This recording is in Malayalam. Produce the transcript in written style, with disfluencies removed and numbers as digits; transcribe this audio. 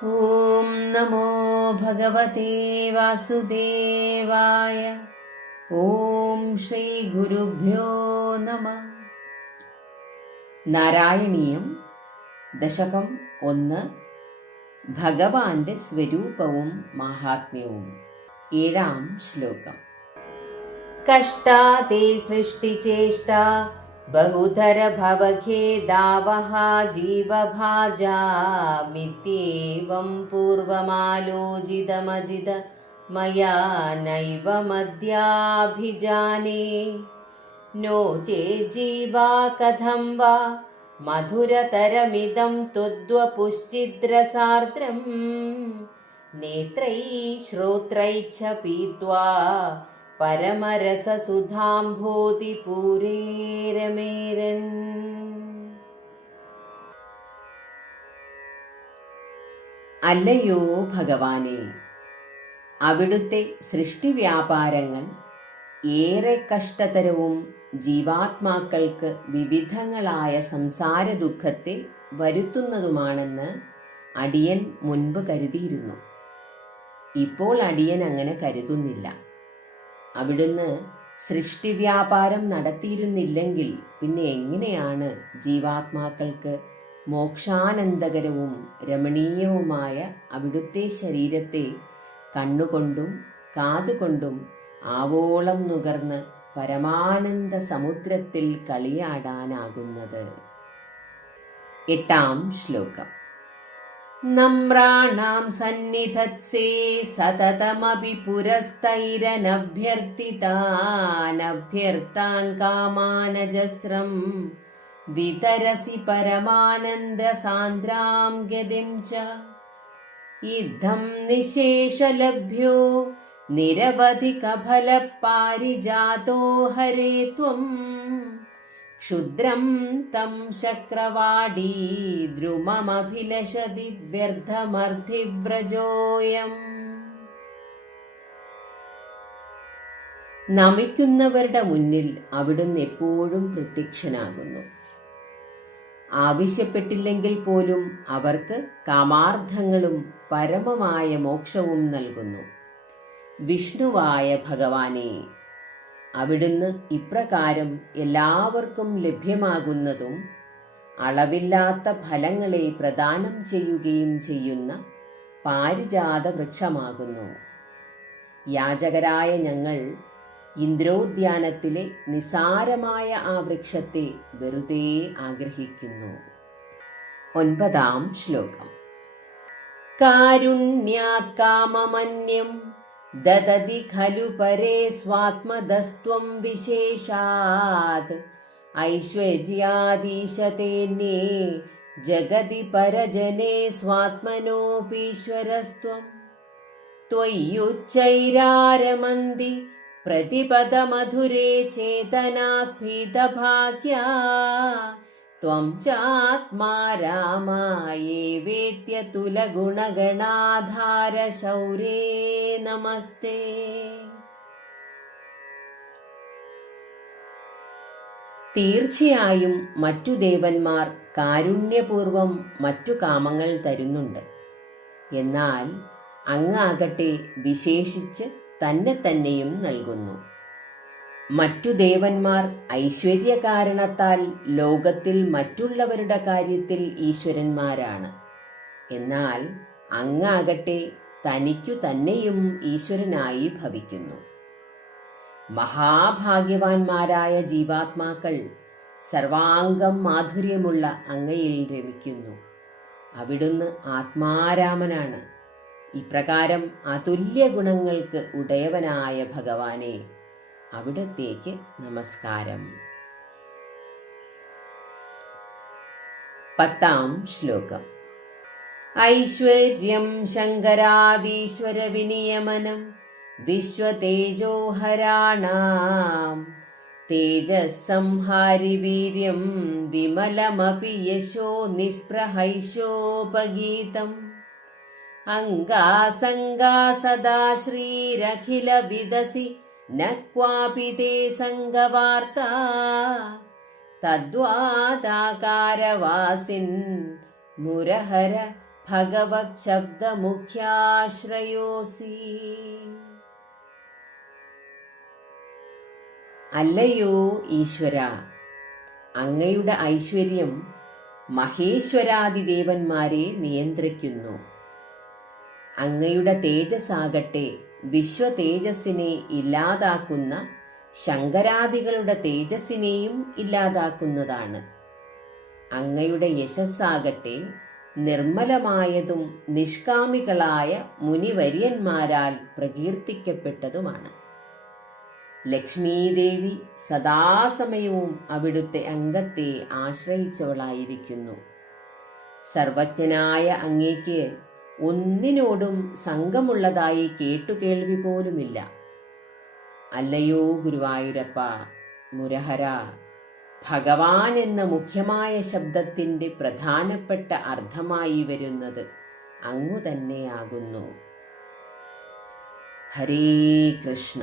ഓം നമോ ഭഗവതേ വാസുദേവായ. ഓം ശ്രീ ഗുരുഭ്യോ നമഃ. നാരായണീയം ദശകം 1. ഭഗവാന്റെ സ്വരൂപവും മഹാത്മ്യവും. 7-ാം ശ്ലോകം. കഷ്ടാതേ സൃഷ്ടിചേഷ്ട ബഹുധര ഭവഖേദാവഹ ജീവഭാജാ മിത്യേവം പൂർവമാലോചിതമജിത മയാ നൈവ മദ്യാഭിജാനേ. നോ ചേജ്ജീവാ കഥം വാ മധുരതരമിദം ത്വദ്വപുശ്ചിദ്രസാർദ്രം. നേത്രൈ ശ്രോത്രൈച്ഛ പീത്വാ പരമരസസുധാംഭോതി പൂരേരമേരൻ. അല്ലയോ ഭഗവാനെ, അവിടുത്തെ സൃഷ്ടിവ്യാപാരങ്ങൾ ഏറെ കഷ്ടതരവും ജീവാത്മാക്കൾക്ക് വിവിധങ്ങളായ സംസാര ദുഃഖത്തെ വരുത്തുന്നതുമാണെന്ന് അടിയൻ മുൻപ് കരുതിയിരുന്നു. ഇപ്പോൾ അടിയൻ അങ്ങനെ കരുതുന്നില്ല. അവിടുന്ന് സൃഷ്ടിവ്യാപാരം നടത്തിയിരുന്നില്ലെങ്കിൽ പിന്നെ എങ്ങനെയാണ് ജീവാത്മാക്കൾക്ക് മോക്ഷാനന്ദകരവും രമണീയവുമായ അവിടുത്തെ ശരീരത്തെ കണ്ണുകൊണ്ടും കാതുകൊണ്ടും ആവോളം നുകർന്ന് പരമാനന്ദ സമുദ്രത്തിൽ കളിയാടാനാകുന്നത്? 8-ാം ശ്ലോകം. നമ്രാണാം സന്നിധത്സേ സതതമപി പുരസ്തൈരനഭ്യർത്ഥിതാനഭ്യർത്ഥാൻ കാമാനജസ്രം വിതരസി പരമാനന്ദ സാന്ദ്രാം ഗതിം ച. ഇദ്ധം നിശേഷലഭ്യോ നിരവധികഫല പാരിജാതോ ഹരേ ത്വം. ക്ഷുദ്രം തം ശക്രവാടീ ദ്രുമമഭിലഷതി വ്യർത്ഥമർധിവ്രജോയം. നമിക്കുന്നവരുടെ മുന്നിൽ അവിടുന്ന് എപ്പോഴും പ്രത്യക്ഷനാകുന്നു. ആവശ്യപ്പെട്ടില്ലെങ്കിൽ പോലും അവർക്ക് കാമാർത്ഥങ്ങളും പരമമായ മോക്ഷവും നൽകുന്നു. വിഷ്ണുവായ ഭഗവാനെ, അവിടുന്ന് ഇപ്രകാരം എല്ലാവർക്കും ലഭ്യമാകുന്നതും അളവില്ലാത്ത ഫലങ്ങളെ പ്രദാനം ചെയ്യുകയും ചെയ്യുന്ന പാരിജാത വൃക്ഷമാകുന്നു. യാചകരായ ഞങ്ങൾ ഇന്ദ്രോദ്യാനത്തിലെ നിസാരമായ ആ വൃക്ഷത്തെ വെറുതെ ആഗ്രഹിക്കുന്നു. 9-ാം ശ്ലോകം. കാരുണ്യാത് കാമമന്യം ദദതി ഖലു പരേ സ്വാത്മദസ്ത്വം വിശേഷാത്. ഐശ്വര്യാദീശതേന്യേ ജഗതി പരജനേ സ്വാത്മനോപീശ്വരസ്ത്വം. ത്വയ്യുച്ചൈരാരമന്തി പ്രതിപദമധുരേ ചേതനാസ്ഫീതഭാഗ്യാ. ത്വം ചാത്മാ രാമായേ വേദ്യതുലഗുണഗണാധാര ശൗരേ നമസ്തേ. തീർച്ചയായും മറ്റു ദേവന്മാർ കാരുണ്യപൂർവം മറ്റു കാമങ്ങൾ തരുന്നുണ്ട്. എന്നാൽ അങ്ങാകട്ടെ വിശേഷിച്ച് തന്നെ തന്നെയും നൽകുന്നു. മറ്റു ദേവന്മാർ ഐശ്വര്യകാരണത്താൽ ലോകത്തിൽ മറ്റുള്ളവരുടെ കാര്യത്തിൽ ഈശ്വരന്മാരാണ്. എന്നാൽ അങ്ങാകട്ടെ തനിക്കു തന്നെയും ഈശ്വരനായി ഭവിക്കുന്നു. മഹാഭാഗ്യവാന്മാരായ ജീവാത്മാക്കൾ സർവാംഗം മാധുര്യമുള്ള അങ്ങയിൽ രമിക്കുന്നു. അവിടുന്ന് ആത്മാരാമനാണ്. ഇപ്രകാരം അതുല്യ ഗുണങ്ങൾക്ക് ഉടയവനായ ഭഗവാനെ, അവിടത്തേക്ക് നമസ്കാരം. 10-ാം ശ്ലോകം. ഐശ്വര്യം ശങ്കരാദീശ്വര വിനിയമനം വിശ്വതേജോഹരാണാം. തേജസ്സംഹാരി വീര്യം വിമലമപി യശോ നിസ്പൃഹൈശോപഗീതം. അംഗാസംഗാ സദാ ശ്രീരഖില വിദസി ന ക്വാപി തേ സംഗവാർത്താ. തദ്വാതാകാരവാസിൻ മുരഹര ഭഗവത് ശബ്ദമുഖ്യാശ്രയോസി. അല്ലയോ ഈശ്വര, അങ്ങയുടെ ഐശ്വര്യം മഹേശ്വരാദിദേവന്മാരെ നിയന്ത്രിക്കുന്നു. അങ്ങയുടെ തേജസ്സാകട്ടെ വിശ്വതേജസ്സിനെ ഇല്ലാതാക്കുന്ന ശങ്കരാദികളുടെ തേജസ്സിനെയും ഇല്ലാതാക്കുന്നതാണ്. അങ്ങയുടെ യശസ്സാകട്ടെ നിർമ്മലമായതും നിഷ്കാമികളായ മുനിവര്യന്മാരാൽ പ്രകീർത്തിക്കപ്പെട്ടതുമാണ്. ലക്ഷ്മീദേവി സദാസമയവും അവിടുത്തെ അംഗത്തെ ആശ്രയിച്ചവളായിരിക്കുന്നു. സർവജ്ഞനായ അങ്ങേക്ക് ഒന്നിനോടും സംഘമുള്ളതായി കേട്ടുകേൾവി പോലുമില്ല. അല്ലയോ ഗുരുവായൂരപ്പ, മുരഹര, ഭഗവാൻ എന്ന മുഖ്യമായ ശബ്ദത്തിൻ്റെ പ്രധാനപ്പെട്ട അർത്ഥമായി വരുന്നത് അങ്ങു തന്നെയാകുന്നു. ഹരേ കൃഷ്ണ.